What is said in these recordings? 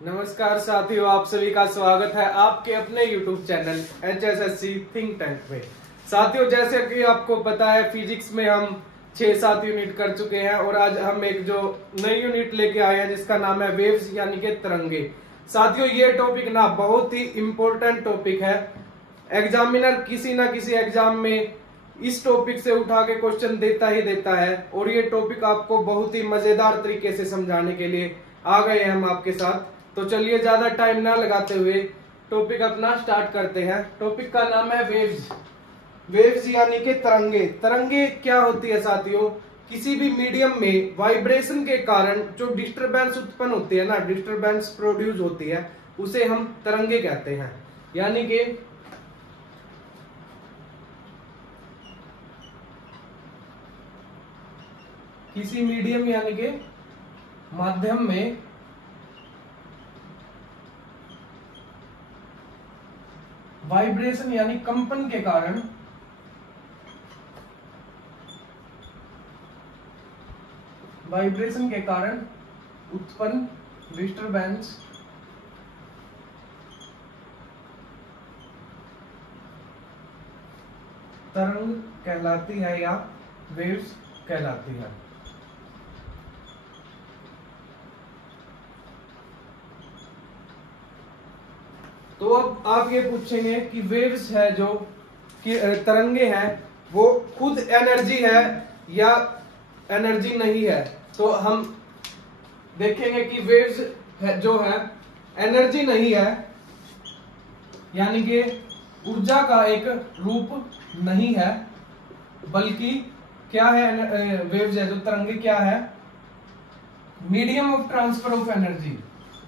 नमस्कार साथियों, आप सभी का स्वागत है आपके अपने YouTube channel HSSC think tank में। साथियों, जैसे कि आपको पता है फिजिक्स में हम 6-7 यूनिट कर चुके हैं और आज हम एक जो नई यूनिट लेके आए हैं जिसका नाम है वेव्स यानी कि तरंगे। साथियों, ये टॉपिक ना बहुत ही इम्पोर्टेंट टॉपिक है। एग्जामिनर किसी ना किसी एग्जाम में इस टॉपिक से उठा के क्वेश्चन देता ही देता है और ये टॉपिक आपको बहुत ही मजेदार तरीके से समझाने के लिए आ गए हैं हम आपके साथ। तो चलिए ज्यादा टाइम ना लगाते हुए टॉपिक अपना स्टार्ट करते हैं। टॉपिक का नाम है वेव्स। वेव्स यानी कि तरंगे। तरंगे क्या होती है साथियों? किसी भी मीडियम में वाइब्रेशन के कारण जो डिस्टरबेंस उत्पन्न होती है ना, डिस्टरबेंस प्रोड्यूस होती है, उसे हम तरंगे कहते हैं। यानी कि किसी मीडियम यानी कि माध्यम में वाइब्रेशन यानी कंपन के कारण उत्पन्न डिस्टरबेंस तरंग कहलाती है या वेव्स कहलाती है। तो अब आप ये पूछेंगे कि वेव्स है जो कि तरंगे हैं वो खुद एनर्जी है या एनर्जी नहीं है। तो हम देखेंगे कि वेव्स है जो है एनर्जी नहीं है, यानी कि ऊर्जा का एक रूप नहीं है, बल्कि क्या है? वेव्स है जो तरंगे क्या है? Medium of transfer of energy,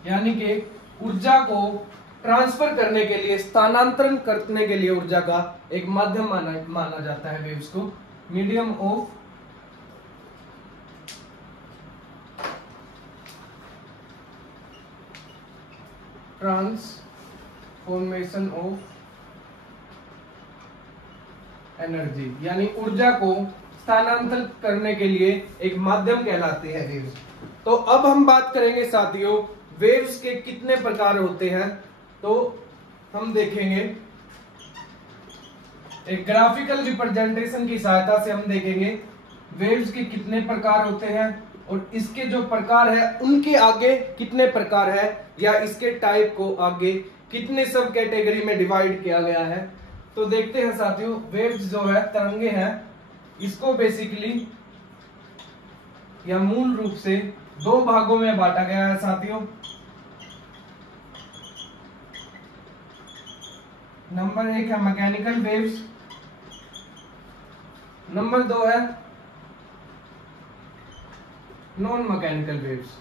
यानी कि ऊर्जा को ट्रांसफर करने के लिए, स्थानांतरण करने के लिए ऊर्जा का एक माध्यम माना जाता है वेव्स को। Medium of transformation of energy, यानी ऊर्जा को स्थानांतरित करने के लिए एक माध्यम कहलाती है वेव्स। तो अब हम बात करेंगे साथियों वेव्स के कितने प्रकार होते हैं। तो हम देखेंगे एक ग्राफिकल रिप्रेजेंटेशन की सहायता से हम देखेंगे वेव्स के कितने प्रकार होते हैं और इसके जो प्रकार है उनके आगे कितने प्रकार है, या इसके टाइप को आगे कितने सब कैटेगरी में डिवाइड किया गया है। तो देखते हैं साथियों, वेव्स जो है तरंगे हैं, इसको बेसिकली या मूल रूप से दो भागों में बांटा गया है साथियों। नंबर 1 है मैकेनिकल वेव्स, नंबर 2 है non mechanical waves.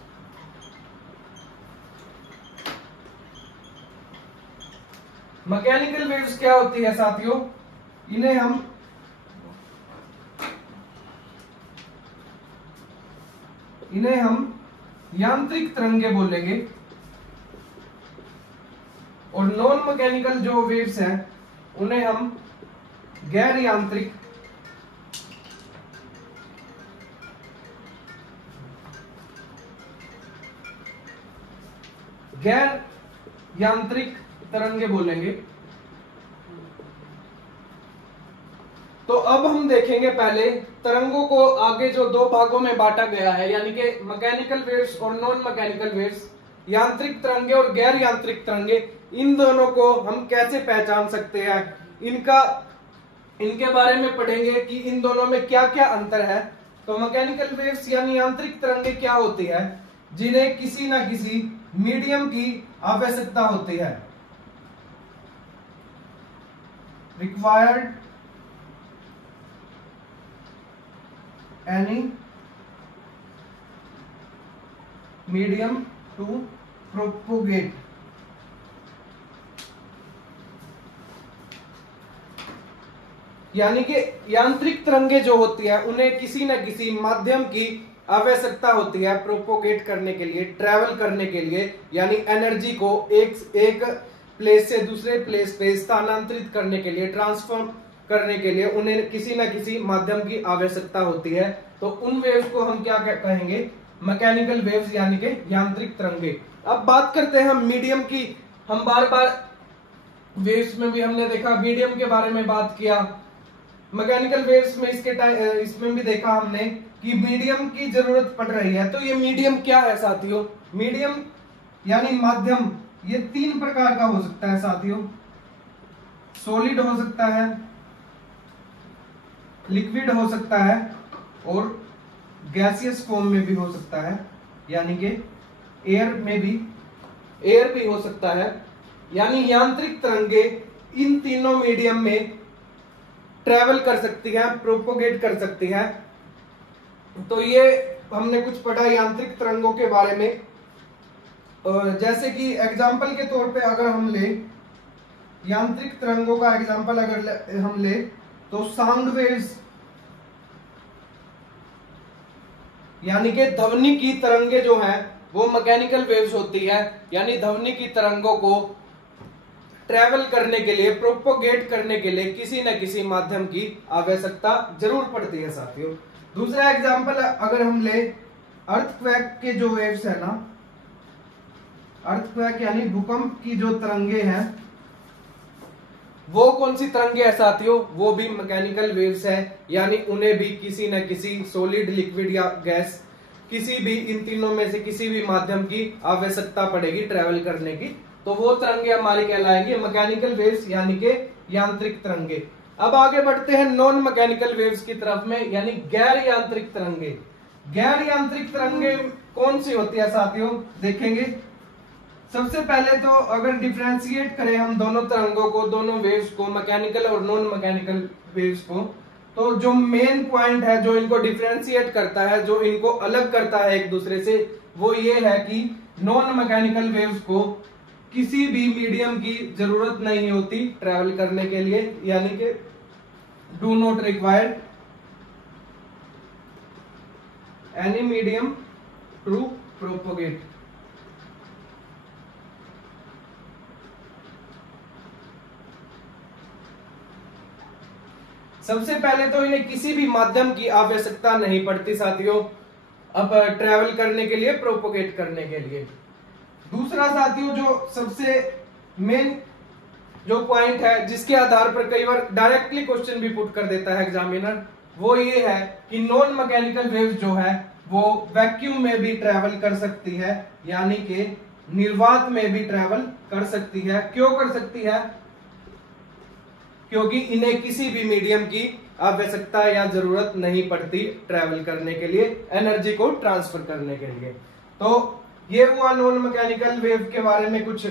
Mechanical waves क्या होती है साथियों? इन्हें हम यांत्रिक तरंगे बोलेंगे। और नॉन मैकेनिकल जो वेव्स हैं उन्हें हम गैर यांत्रिक तरंगे बोलेंगे। तो अब हम देखेंगे पहले तरंगों को आगे जो दो भागों में बांटा गया है, यानी कि मैकेनिकल वेव्स और नॉन मैकेनिकल वेव्स, यांत्रिक तरंगे और गैर यांत्रिक तरंगे। इन दोनों को हम कैसे पहचान सकते हैं, इनके बारे में पढ़ेंगे कि इन दोनों में क्या क्या अंतर है। तो मैकेनिकल वेव्स यानी यांत्रिक तरंगे क्या होती है? जिन्हें किसी ना किसी मीडियम की आवश्यकता होती है, required any medium to propagate. यानी कि यांत्रिक तरंगे जो होती है उन्हें किसी न किसी माध्यम की आवश्यकता होती है प्रोपोगेट करने के लिए, ट्रेवल करने के लिए, यानी एनर्जी को एक प्लेस से दूसरे प्लेस पे स्थानांतरित करने के लिए, ट्रांसफॉर्म करने के लिए उन्हें किसी न किसी माध्यम की आवश्यकता होती है। तो उन वेव्स को हम क्या कहेंगे? मैकेनिकल वेव्स यानी कि यांत्रिक तरंगे। अब बात करते हैं हम मीडियम की। हम बार बार वेव्स में भी हमने देखा, मीडियम के बारे में बात किया, मैकेनिकल वेव्स में इसमें भी देखा हमने कि मीडियम की जरूरत पड़ रही है। तो ये मीडियम क्या है साथियों? मीडियम यानी माध्यम, ये 3 प्रकार का हो सकता है साथियों। सॉलिड हो सकता है, लिक्विड हो सकता है और गैसियस फॉर्म में भी हो सकता है, यानी कि एयर भी हो सकता है। यानी यांत्रिक तरंगे इन तीनों मीडियम में ट्रेवल कर सकती है, प्रोपोगेट कर सकती है। तो ये हमने कुछ पढ़ा यांत्रिक तरंगों के बारे में। जैसे कि एग्जाम्पल के तौर पे अगर हम ले यांत्रिक तरंगों का एग्जाम्पल अगर हम ले तो साउंड वेव्स यानी कि ध्वनि की तरंगे जो है वो मैकेनिकल वेव्स होती है। यानी ध्वनि की तरंगों को ट्रेवल करने के लिए, प्रोपोगेट करने के लिए किसी न किसी माध्यम की आवश्यकता जरूर पड़ती है साथियों। दूसरा एग्जाम्पल अगर हम ले अर्थक्वेक के जो वेव्स है ना, अर्थक्वेक यानी भूकंप की जो तरंगे हैं, वो कौन सी तरंगे है साथियों? वो भी मैकेनिकल वेव्स है। यानी उन्हें भी किसी न किसी सॉलिड, लिक्विड या गैस, किसी भी इन तीनों में से किसी भी माध्यम की आवश्यकता पड़ेगी ट्रेवल करने की। तो वो तरंगे हमारी कहलाएंगी मैकेनिकल वेव्स यानी कि यांत्रिक तरंगे। अब आगे बढ़ते हैं नॉन मैकेनिकल वेव्स की तरफ में, यानी गैर यांत्रिक तरंगे। गैर यांत्रिक तरंगे कौन सी होती है साथियों? देखेंगे। सबसे पहले तो अगर डिफरेंशिएट करें हम दोनों तरंगों को, दोनों वेव्स को, मैकेनिकल और नॉन मैकेनिकल वेव्स को, तो जो मेन पॉइंट है जो इनको डिफरेंशिएट करता है, जो इनको अलग करता है एक दूसरे से, वो ये है कि नॉन मैकेनिकल वेव्स को किसी भी मीडियम की जरूरत नहीं होती ट्रेवल करने के लिए, यानी कि do not required any medium to propagate. सबसे पहले तो इन्हें किसी भी माध्यम की आवश्यकता नहीं पड़ती साथियों, अब ट्रेवल करने के लिए, प्रोपोगेट करने के लिए। दूसरा साथियों जो सबसे मेन जो पॉइंट है, जिसके आधार पर कई बार डायरेक्टली क्वेश्चन भी पुट कर देता है एग्जामिनर, वो ये है कि नॉन मैकेनिकल वेव्स जो है वो वैक्यूम में भी ट्रेवल कर सकती है, यानी कि निर्वात में भी ट्रेवल कर सकती है। क्यों कर सकती है? क्योंकि इन्हें किसी भी मीडियम की आवश्यकता या जरूरत नहीं पड़ती ट्रेवल करने के लिए, एनर्जी को ट्रांसफर करने के लिए। तो ये हुआ नॉन मैकेनिकल वेव के बारे में कुछ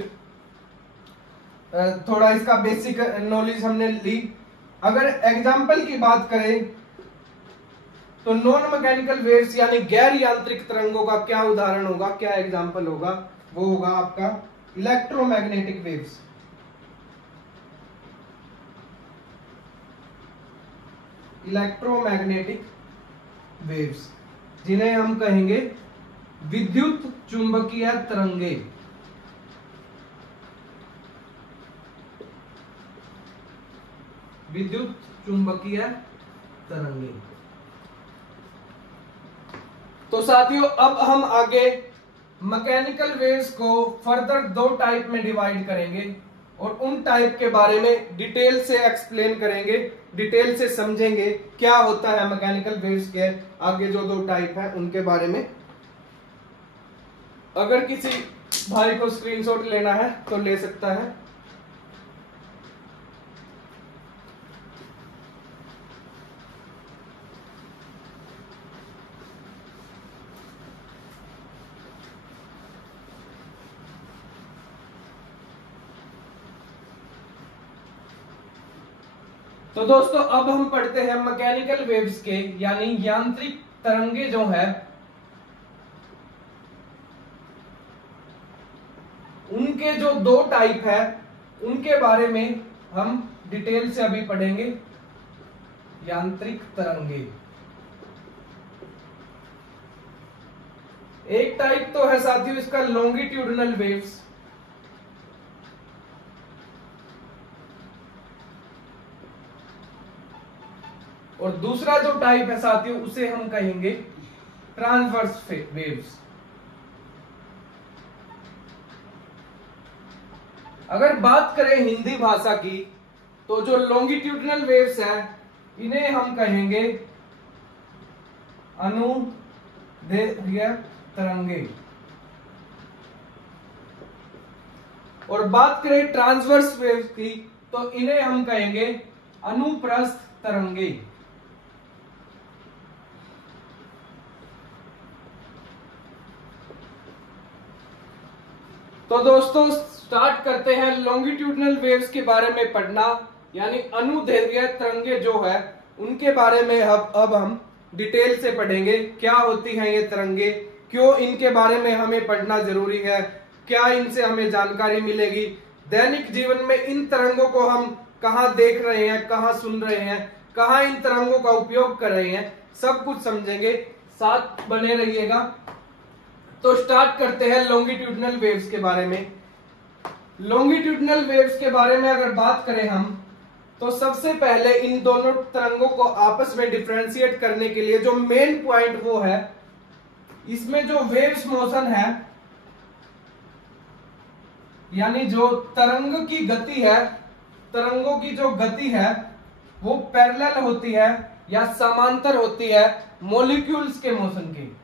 थोड़ा इसका बेसिक नॉलेज हमने ली। अगर एग्जाम्पल की बात करें तो नॉन मैकेनिकल वेव्स यानी गैर यांत्रिक तरंगों का क्या उदाहरण होगा, क्या एग्जाम्पल होगा? वो होगा आपका इलेक्ट्रोमैग्नेटिक वेव्स। इलेक्ट्रोमैग्नेटिक वेव्स जिन्हें हम कहेंगे विद्युत चुंबकीय तरंगे। विद्युत चुंबकीय तरंगे। तो साथियों अब हम आगे मैकेनिकल वेव्स को फर्दर 2 टाइप में डिवाइड करेंगे और उन टाइप के बारे में डिटेल से एक्सप्लेन करेंगे, डिटेल से समझेंगे क्या होता है मैकेनिकल वेव्स के आगे जो 2 टाइप है उनके बारे में। अगर किसी भाई को स्क्रीनशॉट लेना है तो ले सकता है। तो दोस्तों अब हम पढ़ते हैं मैकेनिकल वेव्स के यानी यांत्रिक तरंगे जो है उनके जो 2 टाइप है उनके बारे में हम डिटेल से अभी पढ़ेंगे। यांत्रिक तरंगे, एक टाइप तो है साथियों इसका लॉन्गिट्यूडिनल वेव्स, और दूसरा जो टाइप है साथियों उसे हम कहेंगे ट्रांसवर्स वेव्स। अगर बात करें हिंदी भाषा की तो जो लॉन्गिट्यूडिनल वेव्स है इन्हें हम कहेंगे अनुदैर्घ्य तरंगे, और बात करें ट्रांसवर्स वेव्स की तो इन्हें हम कहेंगे अनुप्रस्थ तरंगे। तो दोस्तों स्टार्ट करते हैं लॉन्गिट्यूडिनल वेव्स के बारे में पढ़ना, यानी अनुदैर्घ्य तरंगे जो है उनके बारे में अब हम डिटेल से पढ़ेंगे। क्या होती हैं ये तरंगे, क्यों इनके बारे में हमें पढ़ना जरूरी है, क्या इनसे हमें जानकारी मिलेगी, दैनिक जीवन में इन तरंगों को हम कहाँ देख रहे हैं, कहाँ सुन रहे हैं, कहाँ इन तरंगों का उपयोग कर रहे हैं, सब कुछ समझेंगे, साथ बने रहिएगा। तो स्टार्ट करते हैं लॉन्गिट्यूडिनल वेव्स के बारे में। लॉन्गिट्यूडिनल वेव्स के बारे में अगर बात करें हम तो सबसे पहले इन दोनों तरंगों को आपस में डिफरेंशिएट करने के लिए जो मेन पॉइंट वो है, इसमें जो वेव्स मोशन है यानी जो तरंग की गति है, तरंगों की जो गति है वो पैरेलल होती है या समांतर होती है मॉलिक्यूल्स के मोशन की।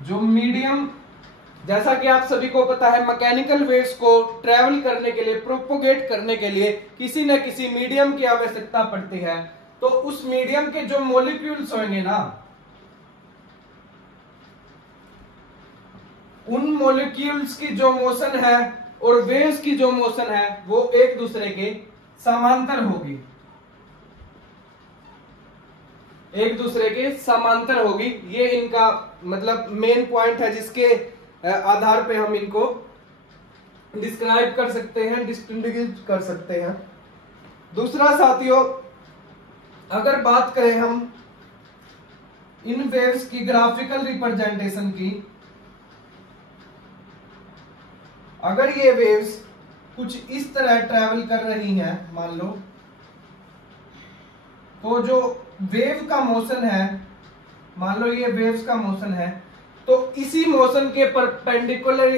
जो मीडियम, जैसा कि आप सभी को पता है, मैकेनिकल वेव्स को ट्रेवल करने के लिए, प्रोपोगेट करने के लिए किसी न किसी मीडियम की आवश्यकता पड़ती है। तो उस मीडियम के जो मॉलिक्यूल्स होंगे ना, उन मॉलिक्यूल्स की जो मोशन है और वेव्स की जो मोशन है वो एक दूसरे के समांतर होगी, एक दूसरे के समांतर होगी। ये इनका मतलब मेन पॉइंट है जिसके आधार पे हम इनको डिस्क्राइब कर सकते हैं, डिस्टिंग्विश कर सकते हैं। दूसरा साथियों, अगर बात करें हम इन वेव्स की ग्राफिकल रिप्रेजेंटेशन की, अगर ये वेव्स कुछ इस तरह ट्रेवल कर रही हैं मान लो, तो जो वेव का मोशन है, मान लो ये वेव्स का मोशन है, तो इसी मोशन के परपेंडिकुलर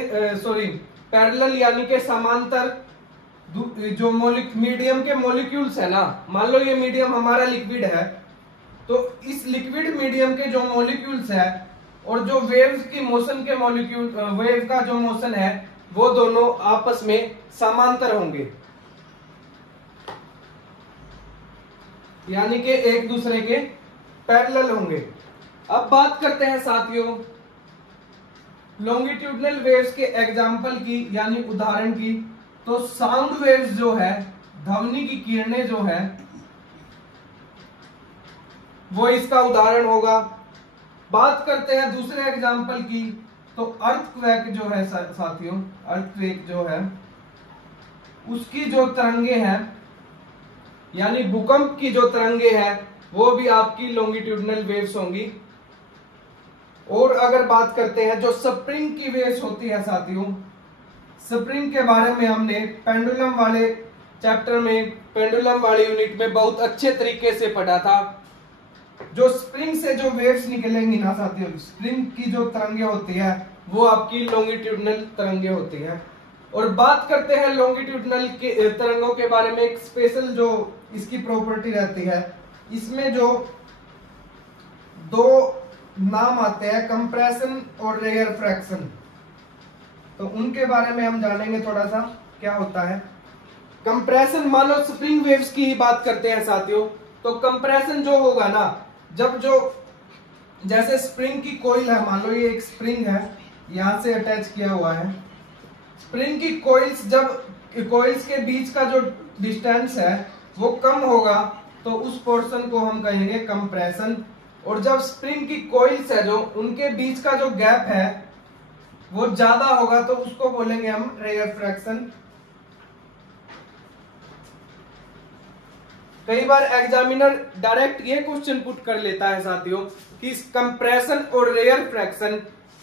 पैरेलल यानी के समांतर जो मीडियम के मॉलिक्यूल्स है ना, मान लो ये मीडियम हमारा लिक्विड है, तो इस लिक्विड मीडियम के जो मॉलिक्यूल्स है और जो वेव्स की मोशन के मॉलिक्यूल, वेव का जो मोशन है वो दोनों आपस में समांतर होंगे, यानी कि एक दूसरे के पैरेलल होंगे। अब बात करते हैं साथियों लॉन्गिट्यूडिनल वेव्स के एग्जाम्पल की, यानी उदाहरण की। तो साउंड वेव्स जो है, ध्वनि की किरणें जो है, वो इसका उदाहरण होगा। बात करते हैं दूसरे एग्जाम्पल की, तो अर्थक्वेक जो है साथियों, अर्थक्वेक जो है उसकी जो तरंगे हैं, यानी भूकंप की जो तरंगे हैं, वो भी आपकी लॉन्गिट्यूडिनल वेव्स होंगी। और अगर बात करते हैं जो स्प्रिंग की वेव्स होती है साथियों, स्प्रिंग के बारे में हमने पेंडुलम वाले चैप्टर में, पेंडुलम वाले यूनिट में बहुत अच्छे तरीके से पढ़ा था। जो स्प्रिंग से जो वेव्स निकलेंगी ना साथियों, स्प्रिंग की जो तरंगे होती है वो आपकी लॉन्गिट्यूडिनल तरंगे होती है। और बात करते हैं लॉन्गिट्यूडिनल के तरंगों के बारे में, एक स्पेशल जो इसकी प्रॉपर्टी रहती है, इसमें जो दो नाम आते हैं, कंप्रेशन और रेयरफ्रैक्शन, तो उनके बारे में हम जानेंगे थोड़ा सा क्या होता है। कंप्रेशन, मान लो स्प्रिंग वेव्स की ही बात करते हैं साथियों, तो कंप्रेशन जो होगा ना, जब जो जैसे स्प्रिंग की कोइल है, मान लो ये एक स्प्रिंग है, यहां से अटैच किया हुआ है। स्प्रिंग की कोइल्स, जब कोइल्स के बीच का जो डिस्टेंस है वो कम होगा तो उस पोर्शन को हम कहेंगे कंप्रेशन। और जब स्प्रिंग की कोइल्स है जो, उनके बीच का जो गैप है वो ज्यादा होगा तो उसको बोलेंगे हम रेयरफ्रैक्शन। कई बार एग्जामिनर डायरेक्ट ये क्वेश्चन पुट कर लेता है साथियों कि कंप्रेशन और रेयरफ्रैक्शन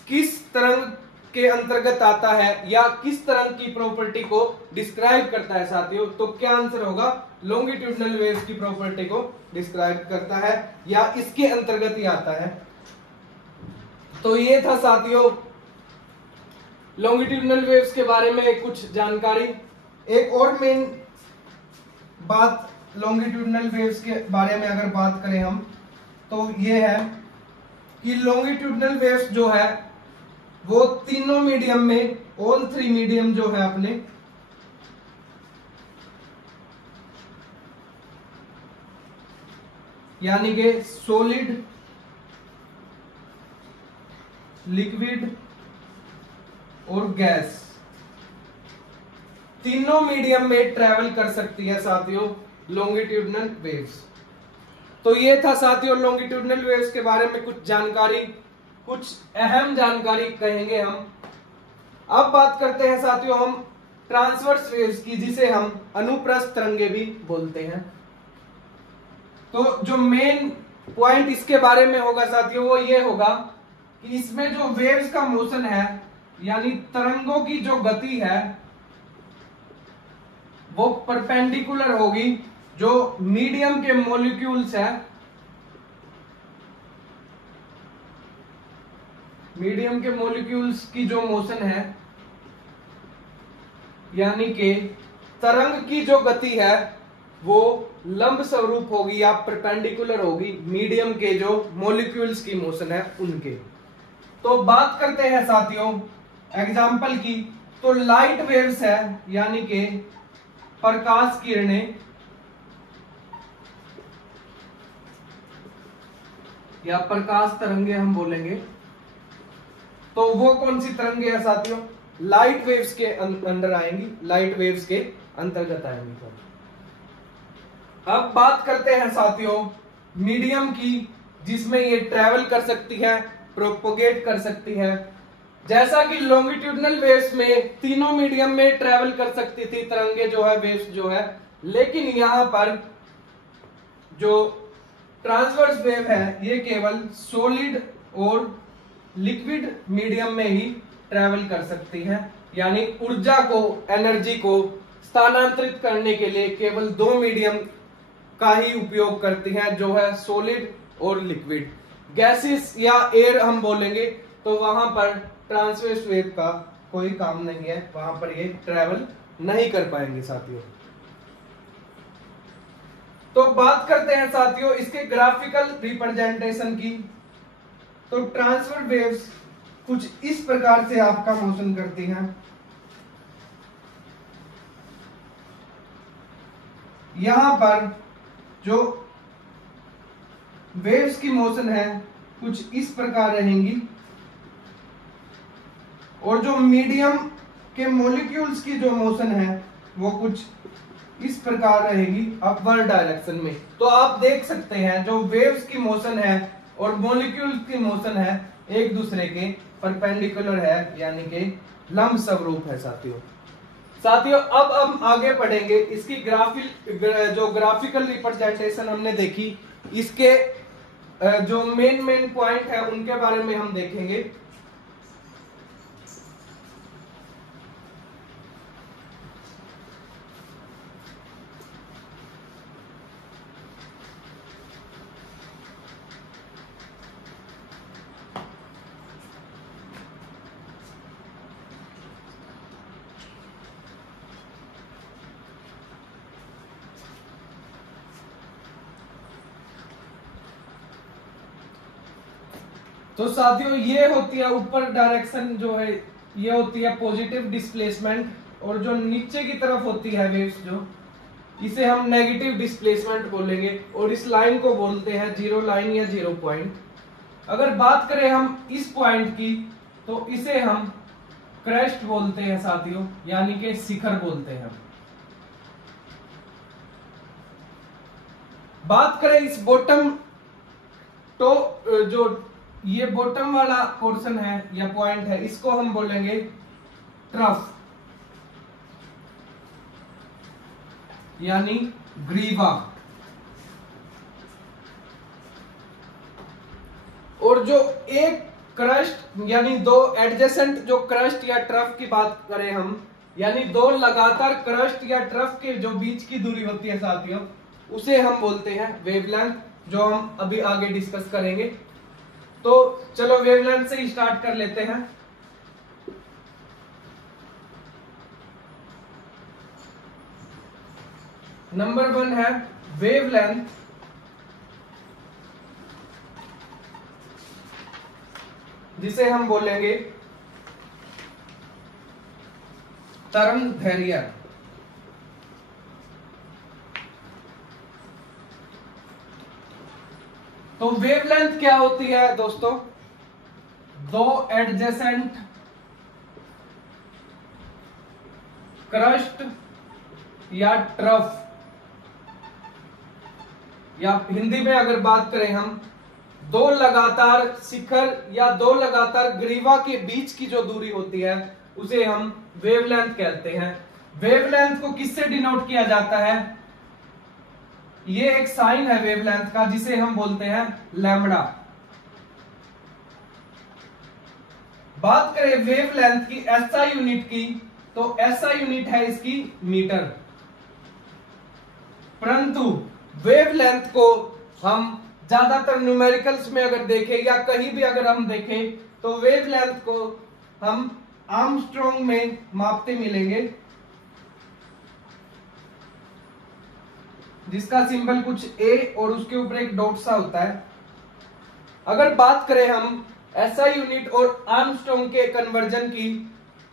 किस तरंग के अंतर्गत आता है या किस तरंग की प्रॉपर्टी को डिस्क्राइब करता है साथियों, तो क्या आंसर होगा, लॉन्गिट्यूडनल वेव्स की प्रॉपर्टी को डिस्क्राइब करता है या इसके अंतर्गत ही आता है। तो ये था साथियों लॉन्गिट्यूडनल वेव्स के बारे में कुछ जानकारी। एक और मेन बात लॉन्गिट्यूडनल वेव्स के बारे में अगर बात करें हम, तो ये है कि लॉन्गिट्यूडनल वेव्स जो है वो तीनों मीडियम में, ऑल थ्री मीडियम जो है अपने, यानी कि सॉलिड, लिक्विड और गैस, तीनों मीडियम में ट्रेवल कर सकती है साथियों लॉन्गिट्यूडनल वेव्स। तो ये था साथियों लॉन्गिट्यूडनल वेव्स के बारे में कुछ जानकारी, कुछ अहम जानकारी कहेंगे हम। अब बात करते हैं साथियों हम ट्रांसवर्स वेव्स की, जिसे हम अनुप्रस्थ तरंगे भी बोलते हैं। तो जो मेन पॉइंट इसके बारे में होगा साथियों वो ये होगा कि इसमें जो वेव्स का मोशन है, यानी तरंगों की जो गति है, वो परपेंडिकुलर होगी जो मीडियम के मॉलिक्यूल्स है, मीडियम के मॉलिक्यूल्स की जो मोशन है, यानी कि तरंग की जो गति है वो लंब स्वरूप होगी या परपेंडिकुलर होगी मीडियम के जो मॉलिक्यूल्स की मोशन है उनके। तो बात करते हैं साथियों एग्जाम्पल की, तो लाइट वेव्स है यानी कि प्रकाश किरणें या प्रकाश तरंगे हम बोलेंगे, तो वो कौन सी तरंगे हैं साथियों, लाइट वेव्स के अंदर आएंगी, लाइट वेव्स के अंतर्गत आएंगी। अब बात करते हैं साथियों मीडियम की, जिसमें ये ट्रेवल कर सकती है, प्रोपोगेट कर सकती है। जैसा कि लॉन्गिट्यूडनल वेव्स में तीनों मीडियम में ट्रेवल कर सकती थी तरंगे जो है, वेव्स जो है, लेकिन यहां पर जो ट्रांसवर्स वेव है ये केवल सॉलिड और लिक्विड मीडियम में ही ट्रेवल कर सकती है, यानी ऊर्जा को, एनर्जी को स्थानांतरित करने के लिए केवल दो मीडियम का ही उपयोग करती हैं, जो है सॉलिड और लिक्विड। गैसेस या एयर हम बोलेंगे तो वहां पर ट्रांसवर्स वेव का कोई काम नहीं है, वहां पर ये ट्रेवल नहीं कर पाएंगे साथियों। तो बात करते हैं साथियों इसके ग्राफिकल रिप्रेजेंटेशन की। तो ट्रांसवर्स वेव्स कुछ इस प्रकार से आपका मोशन करती हैं। यहां पर जो वेव्स की मोशन है कुछ इस प्रकार रहेंगी, और जो मीडियम के मॉलिक्यूल्स की जो मोशन है वो कुछ इस प्रकार रहेगी अपवर्ड डायरेक्शन में। तो आप देख सकते हैं जो वेव्स की मोशन है और मॉलिक्यूल्स की मोशन है एक दूसरे के परपेंडिकुलर है, यानी कि लंब स्वरूप है साथियों अब हम आगे बढ़ेंगे। इसकी ग्राफिकल रिप्रेजेंटेशन हमने देखी, इसके जो मेन पॉइंट है उनके बारे में हम देखेंगे। तो साथियों ये होती है ऊपर डायरेक्शन जो है, ये होती है पॉजिटिव डिस्प्लेसमेंट, और जो नीचे की तरफ होती है वेव्स जो, इसे हम नेगेटिव डिस्प्लेसमेंट बोलेंगे, और इस लाइन को बोलते हैं जीरो लाइन या जीरो पॉइंट। अगर बात करें हम इस पॉइंट की तो इसे हम क्रेस्ट बोलते हैं साथियों, यानी कि शिखर बोलते हैं। बात करें इस बॉटम, तो जो ये बॉटम वाला पोर्शन है या पॉइंट है, इसको हम बोलेंगे ट्रफ, यानी ग्रीवा। और जो एक क्रस्ट यानी दो एडजेसेंट जो क्रस्ट या ट्रफ की बात करें हम, यानी दो लगातार क्रस्ट या ट्रफ के जो बीच की दूरी होती है साथियों, उसे हम बोलते हैं वेवलेंथ, जो हम अभी आगे डिस्कस करेंगे। तो चलो वेवलेंथ से ही स्टार्ट कर लेते हैं। नंबर 1 है वेवलेंथ, जिसे हम बोलेंगे तरंगदैर्घ्य। तो वेवलेंथ क्या होती है दोस्तों? दो एडजेसेंट क्रस्ट या ट्रफ, या हिंदी में अगर बात करें हम, दो लगातार शिखर या दो लगातार ग्रीवा के बीच की जो दूरी होती है उसे हम वेवलेंथ कहते हैं। वेवलेंथ को किससे डिनोट किया जाता है? ये एक साइन है वेवलेंथ का, जिसे हम बोलते हैं लैम्बडा। बात करें वेवलेंथ की एसआई यूनिट की, तो एसआई यूनिट है इसकी मीटर। परंतु वेवलेंथ को हम ज्यादातर न्यूमेरिकल्स में अगर देखें या कहीं भी अगर हम देखें, तो वेवलेंथ को हम आर्मस्ट्रॉन्ग में मापते मिलेंगे, जिसका सिंबल कुछ ए और उसके ऊपर एक डॉट सा होता है। अगर बात करें हम एसआई यूनिट और आर्मस्ट्रॉन्ग के कन्वर्जन की,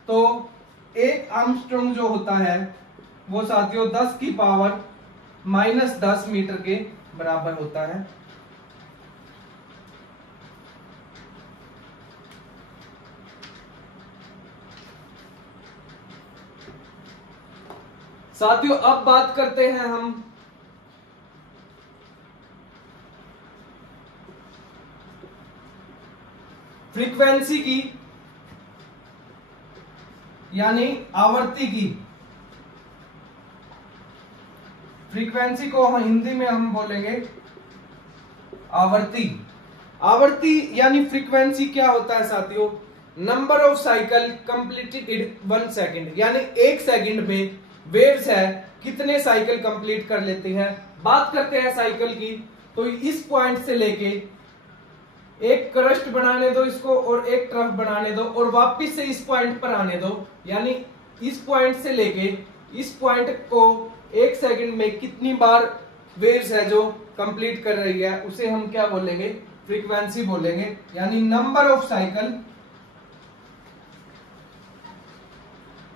तो एक आर्मस्ट्रॉन्ग जो होता है वो साथियों 10 की पावर -10 मीटर के बराबर होता है। साथियों अब बात करते हैं हम फ्रीक्वेंसी की, यानी आवर्ती की। फ्रीक्वेंसी को हिंदी में हम बोलेंगे आवर्ती। आवर्ती यानी फ्रीक्वेंसी क्या होता है साथियों? Number of cycle completed in 1 second, यानी 1 सेकेंड में वेव्स है कितने साइकिल कंप्लीट कर लेती है। बात करते हैं साइकिल की, तो इस पॉइंट से लेके एक क्रस्ट बनाने दो इसको और एक ट्रफ बनाने दो और वापस से इस पॉइंट पर आने दो, यानी इस पॉइंट से लेके इस पॉइंट को 1 सेकंड में कितनी बार वेव्स है जो कंप्लीट कर रही है, उसे हम क्या बोलेंगे? फ्रीक्वेंसी बोलेंगे, यानी number of cycle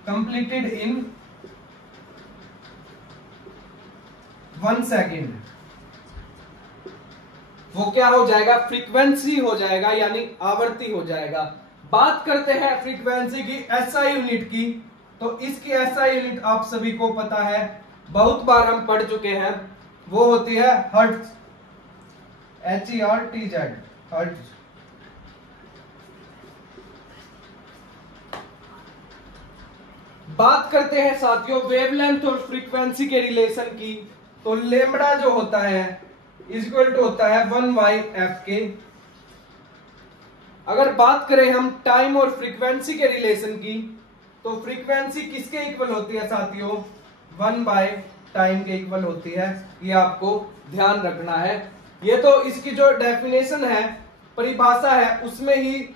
completed in 1 second. वो क्या हो जाएगा? फ्रीक्वेंसी हो जाएगा, यानी आवर्ती हो जाएगा। बात करते हैं फ्रीक्वेंसी की एसआई यूनिट की, तो इसकी एसआई यूनिट आप सभी को पता है, बहुत बार हम पढ़ चुके हैं, वो होती है हर्ट्ज, HERTZ, हर्ट्ज। बात करते हैं साथियों वेवलेंथ और फ्रीक्वेंसी के रिलेशन की, तो लेम्बडा जो होता है इक्वल टू होता है 1/f के। अगर बात करें हम टाइम और फ्रीक्वेंसी के रिलेशन की, तो फ्रीक्वेंसी किसके इक्वल होती है साथियों? 1/टाइम के इक्वल होती है। ये आपको ध्यान रखना है। ये तो इसकी जो डेफिनेशन है, परिभाषा है, उसमें ही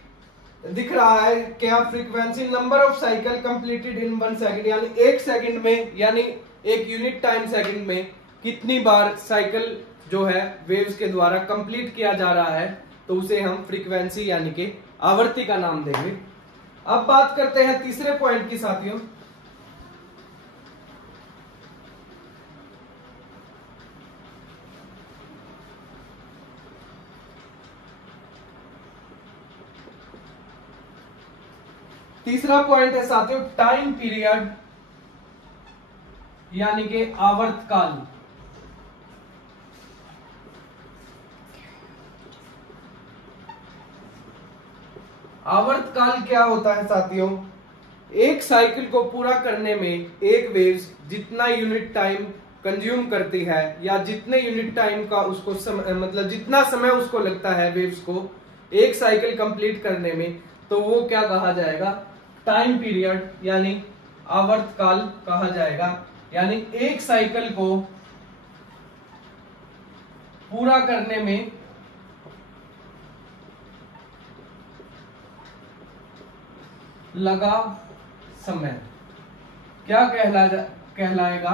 दिख रहा है क्या? Frequency number of cycle completed in 1 second, यानी 1 सेकेंड में, यानी एक यूनिट टाइम सेकेंड में कितनी बार साइकिल जो है वेव्स के द्वारा कंप्लीट किया जा रहा है, तो उसे हम फ्रीक्वेंसी यानी कि आवर्ती का नाम देंगे। अब बात करते हैं तीसरे पॉइंट की साथियों। तीसरा पॉइंट है साथियों टाइम पीरियड, यानी कि आवर्तकाल। आवर्तकाल क्या होता है साथियों? एक साइकिल को पूरा करने में एक वेव्स जितना यूनिट टाइम कंज्यूम करती है, या जितने यूनिट टाइम का उसको मतलब जितना समय उसको लगता है वेव्स को, एक साइकिल कंप्लीट करने में, तो वो क्या कहा जाएगा, टाइम पीरियड यानी आवर्तकाल कहा जाएगा। यानी एक साइकिल को पूरा करने में लगा समय क्या कहलाएगा,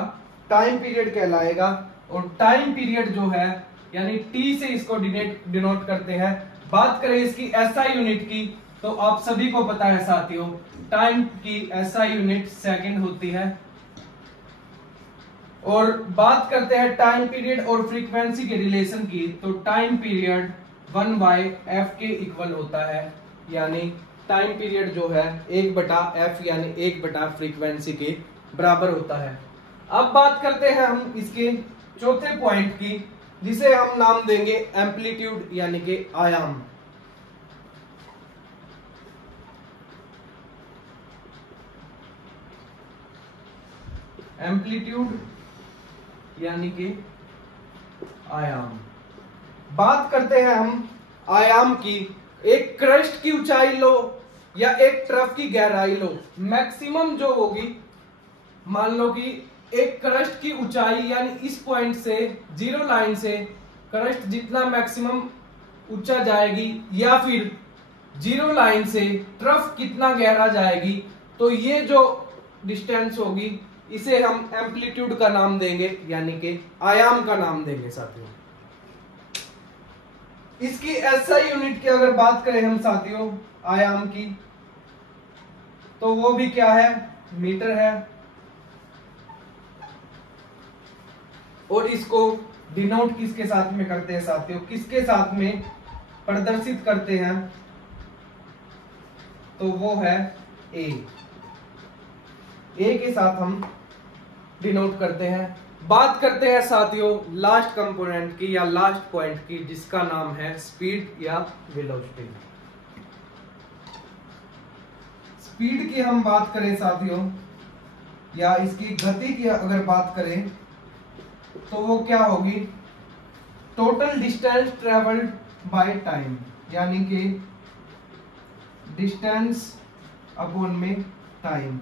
टाइम पीरियड कहलाएगा। और टाइम पीरियड जो है यानी टी से इसको डिनोट करते हैं। बात करें इसकी एसआई यूनिट की, तो आप सभी को पता है साथियों, टाइम की एसआई यूनिट सेकंड होती है। और बात करते हैं टाइम पीरियड और फ्रीक्वेंसी के रिलेशन की, तो टाइम पीरियड 1/f के इक्वल होता है। यानी टाइम पीरियड जो है 1/f यानी 1/फ्रीक्वेंसी के बराबर होता है। अब बात करते हैं हम इसके चौथे पॉइंट की, जिसे हम नाम देंगे एम्पलीट्यूड यानी कि आयाम। एम्पलीट्यूड यानी कि आयाम। बात करते हैं हम आयाम की। एक क्रस्ट की ऊंचाई लो या एक ट्रफ की गहराई लो, मैक्सिमम जो होगी, मान लो कि एक क्रस्ट की ऊंचाई यानी इस पॉइंट से, जीरो लाइन से क्रस्ट जितना मैक्सिमम ऊंचा जाएगी, या फिर जीरो लाइन से ट्रफ कितना गहरा जाएगी, तो ये जो डिस्टेंस होगी इसे हम एम्पलीट्यूड का नाम देंगे, यानी कि आयाम का नाम देंगे साथियों। इसकी एसआई यूनिट की अगर बात करें हम साथियों आयाम की, तो वो भी क्या है, मीटर है। और इसको डिनोट किसके साथ में करते हैं साथियों, किसके साथ में प्रदर्शित करते हैं, तो वो है ए के साथ हम डिनोट करते हैं। बात करते हैं साथियों लास्ट कंपोनेंट की या लास्ट पॉइंट की, जिसका नाम है स्पीड या वेलोसिटी। स्पीड की हम बात करें साथियों, या इसकी गति की अगर बात करें, तो वो क्या होगी, total distance travelled by time, यानी कि डिस्टेंस अपॉन में टाइम।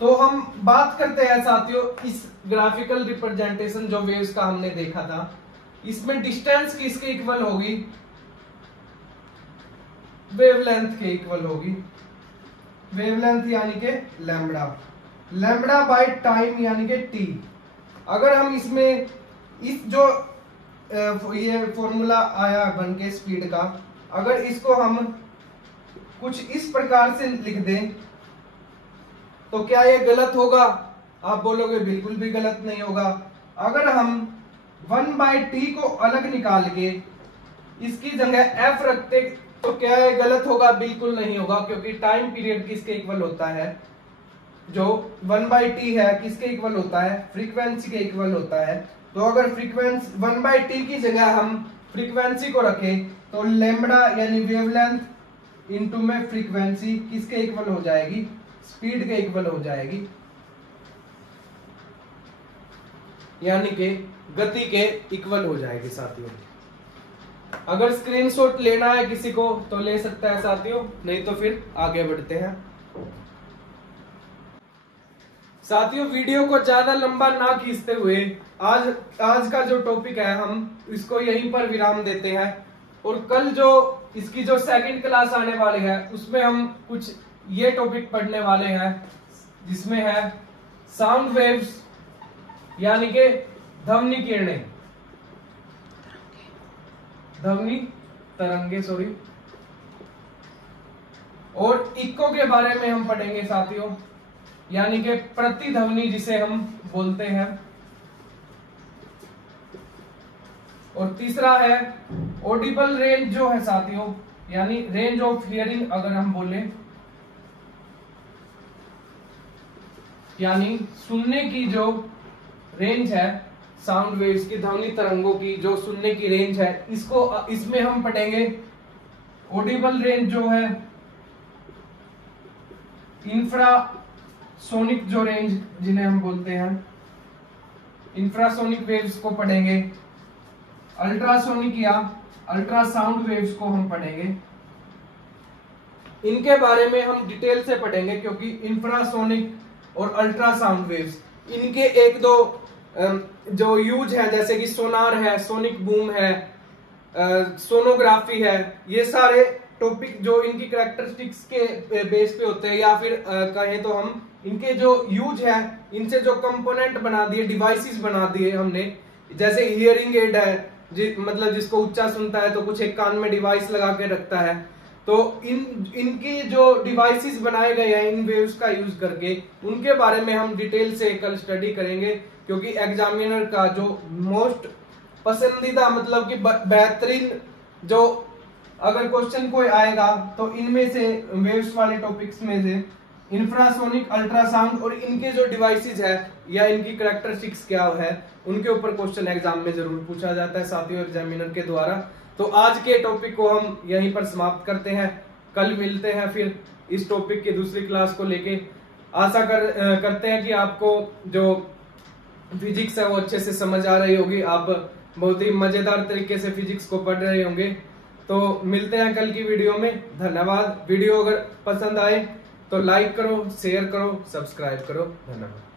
तो हम बात करते हैं साथियों इस ग्राफिकल रिप्रेजेंटेशन जो वेव्स का हमने देखा था, इसमें डिस्टेंस किसके इक्वल होगी, वेवलेंथ के इक्वल होगी। वेवलेंथ यानी कि लैम्बडा, लैम्बडा बाय टाइम यानी कि टी। अगर हम इसमें इस जो ये फॉर्मूला आया बन के स्पीड का, अगर इसको हम कुछ इस प्रकार से लिख दें, तो क्या ये गलत होगा, आप बोलोगे बिल्कुल भी गलत नहीं होगा। अगर हम 1/t को अलग निकाल के इसकी जगह f रखते, तो क्या ये गलत होगा, बिल्कुल नहीं होगा, क्योंकि टाइम पीरियड किसके इक्वल होता है, जो 1/t है किसके इक्वल होता है, फ्रीक्वेंसी के इक्वल होता है। तो अगर फ्रीक्वेंसी 1/t की जगह हम फ्रीक्वेंसी को रखें, तो लैम्बडा यानी वेवलेंथ इनटू में फ्रीक्वेंसी किसके इक्वल हो जाएगी, स्पीड के इक्वल हो जाएगी, यानी कि गति के इक्वल हो जाएगी साथियों। अगर स्क्रीनशॉट लेना है किसी को तो ले सकता है साथियों, नहीं तो फिर आगे बढ़ते हैं। साथियों वीडियो को ज्यादा लंबा ना खींचते हुए आज का जो टॉपिक है हम इसको यहीं पर विराम देते हैं। और कल जो इसकी जो सेकंड क्लास आने वाली है उसमें हम कुछ ये टॉपिक पढ़ने वाले हैं, जिसमें है साउंड वेव्स यानी कि ध्वनि किरणें, ध्वनि तरंगे सॉरी। और इको के बारे में हम पढ़ेंगे साथियों, यानी कि प्रतिध्वनि जिसे हम बोलते हैं। और तीसरा है ऑडिबल रेंज जो है साथियों, यानी रेंज ऑफ हियरिंग अगर हम बोले, यानी सुनने की जो रेंज है, साउंड वेव्स की, ध्वनि तरंगों की जो सुनने की रेंज है, इसमें हम पढ़ेंगे ऑडिबल रेंज जो है, इंफ्रासोनिक जो रेंज जिन्हें हम बोलते हैं, इंफ्रासोनिक वेव्स को पढ़ेंगे, अल्ट्रासोनिक या अल्ट्रासाउंड वेव्स को हम पढ़ेंगे। इनके बारे में हम डिटेल से पढ़ेंगे क्योंकि इंफ्रासोनिक और अल्ट्रासाउंड वेव्स इनके एक दो जो यूज है, जैसे कि सोनार है, सोनिक बूम है, सोनोग्राफी है, ये सारे टॉपिक जो इनकी कैरेक्टरिस्टिक्स के बेस पे होते हैं, या फिर कहें तो हम इनके जो यूज है, इनसे जो कंपोनेंट बना दिए, डिवाइसेस बना दिए हमने, जैसे हियरिंग एड है मतलब जिसको उच्चा सुनता है तो कुछ एक कान में डिवाइस लगा के रखता है, तो इनकी जो डिवाइसेस बनाए गए हैं इन वेव्स का यूज करके, उनके बारे में हम डिटेल से कल स्टडी करेंगे। क्योंकि एग्जामिनर का जो मोस्ट पसंदीदा मतलब कि बेहतरीन जो अगर क्वेश्चन कोई आएगा तो इनमें से वेव्स वाले टॉपिक्स में से इंफ्रासोनिक, अल्ट्रासाउंड और इनके जो डिवाइसेस है या इनकी कैरेक्टरिस्टिक्स क्या है, उनके ऊपर क्वेश्चन एग्जाम में जरूर पूछा जाता है साथियों एग्जामिनर के द्वारा। तो आज के टॉपिक को हम यहीं पर समाप्त करते हैं, कल मिलते हैं फिर इस टॉपिक की दूसरी क्लास को लेके। आशा करते हैं कि आपको जो फिजिक्स है वो अच्छे से समझ आ रही होगी, आप बहुत ही मजेदार तरीके से फिजिक्स को पढ़ रहे होंगे। तो मिलते हैं कल की वीडियो में, धन्यवाद। वीडियो अगर पसंद आए तो लाइक करो, शेयर करो, सब्सक्राइब करो, धन्यवाद।